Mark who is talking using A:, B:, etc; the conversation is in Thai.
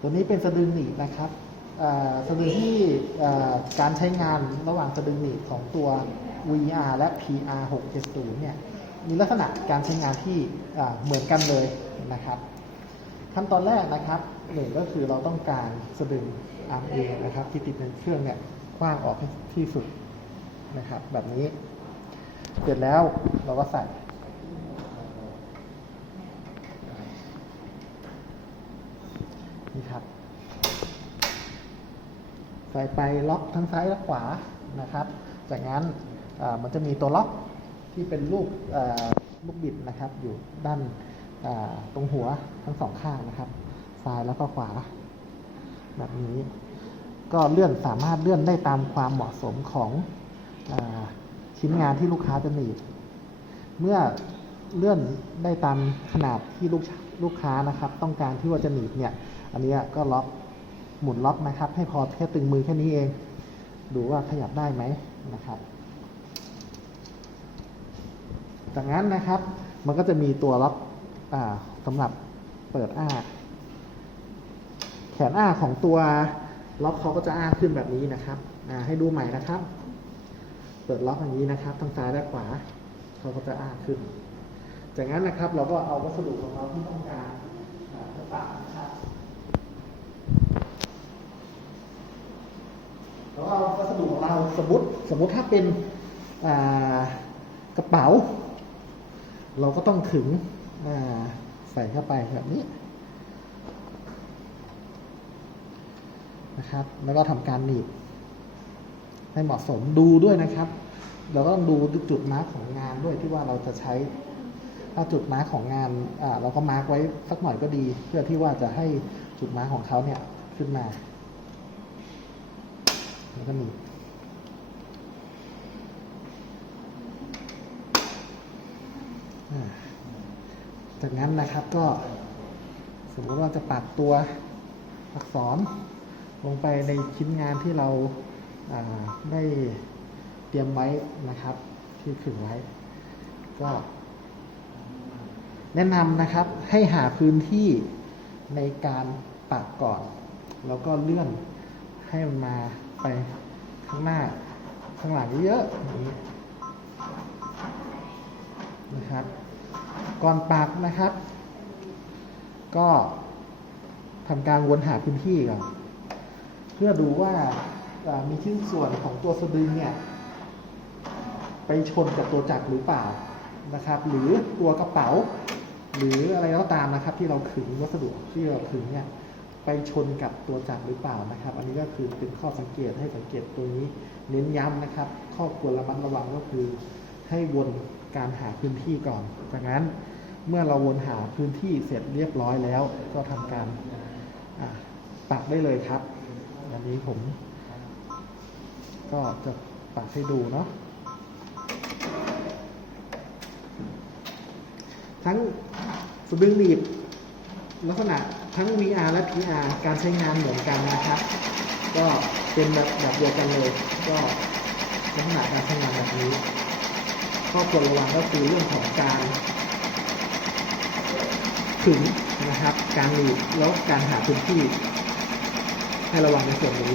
A: ตัวนี้เป็นสะดึงหนีบนะครับสะดึงที่การใช้งานระหว่างสะดึงหนีบของตัว VR และ PR 670เนี่ยมีลักษณะการใช้งานที่เหมือนกันเลยนะครับ ขั้นตอนแรกนะครับหนึ่งก็คือเราต้องการสะดึง RA นะครับ ที่ติดในเครื่องเนี่ยกว้างออกที่สุดนะครับ แบบนี้ เสร็จแล้วเราก็ใส่ นี่ครับ ใส่ไปล็อกทั้งซ้ายและขวานะครับ จากนั้นมันจะมีตัวล็อกที่เป็นลูกลูกบิดนะครับ อยู่ด้านตรงหัวทั้งสองข้างนะครับซ้ายแล้วก็ขวา แบบนี้ ก็เลื่อนสามารถเลื่อนได้ตามความเหมาะสมของอชิ้นงานที่ลูกค้าจะหนีบเมื่อเลื่อนได้ตามขนาดที่ลูกลูกค้านะครับ ต้องการที่ว่าจะหนีบเนี่ย อันนี้ก็ล็อกหมุนล็อกนะครับ ให้พอแค่ตึงมือแค่นี้เอง ดูว่าขยับได้ไหมนะครับ จากนั้นนะครับมันก็จะมีตัวล็อกสำหรับเปิดอ้า แขนอ้าของตัวล็อกเขาก็จะอ้าขึ้นแบบนี้นะครับให้ดูใหม่นะครับ เปิดล็อกอย่างนี้นะครับทั้งซ้ายและขวาเขาก็จะอ้าขึ้น จากนั้นนะครับเราก็เอาวัสดุของเราที่ต้องการอ่าจะปักนะครับแล้วเอาวั สมมติสมมติถ้าเป็นกระเป๋า เราก็ต้องขึงใส่เข้าไปแบบนี้นะครับ แล้วก็ทำการหนีบให้เหมาะสมดูด้วยนะครับ เราก็ต้องดูจุดมาร์กของงานด้วยที่ว่าเราจะใช้ถ้าจุดมาร์กของงานเราก็มาร์กไว้สักหน่อยก็ดี เพื่อที่ว่าจะให้จุดมาร์กของเขาเนี่ยขึ้นมาแล้วก็หนีบอ่า จากนั้นนะครับก็สมมติว่าจะปักตัวอักษรลงไปในชิ้นงานที่เราได้เตรียมไว้นะครับ ที่ขึงไว้ ก็แนะนำนะครับให้หาพื้นที่ในการปักก่อน แล้วก็เลื่อนให้มันมาไปข้างหน้าข้างหลังเยอะอย่างนี้ นะครับ ก่อนปักนะครับ ก็ทำการวนหาพื้นที่ก่อนเพื่อดูว่ามีชิ้นส่วนของตัวสะดึงเนี่ยไปชนกับตัวจักรหรือเปล่านะครับ หรือตัวกระเป๋า หรืออะไรก็ตามนะครับ ที่เราขึงวัสดุที่เราขึงเนี่ยไปชนกับตัวจักรหรือเปล่านะครับ อันนี้ก็คือเป็นข้อสังเกตให้สังเกตตัวนี้ เน้นย้ำนะครับ ข้อควรระมัดระวังก็คือให้วน การหาพื้นที่ก่อน จากนั้นเมื่อเราวนหาพื้นที่เสร็จเรียบร้อยแล้ว ก็ทำการปักได้เลยครับ อันนี้ผม ก็จะปักให้ดูเนาะทั้งสะดึงหนีบลักษณะทั้ง VR และ PR การใช้งานเหมือนกันนะครับ ก็เป็นแบบแบบเดียวกันเลย ก็ลักษณะการใช้งานแบบนี้ ข้อควรระวังก็คือเรื่องของการขึงนะครับ การหนีบแล้วการหาพื้นที่ให้ระวังในส่วนนี้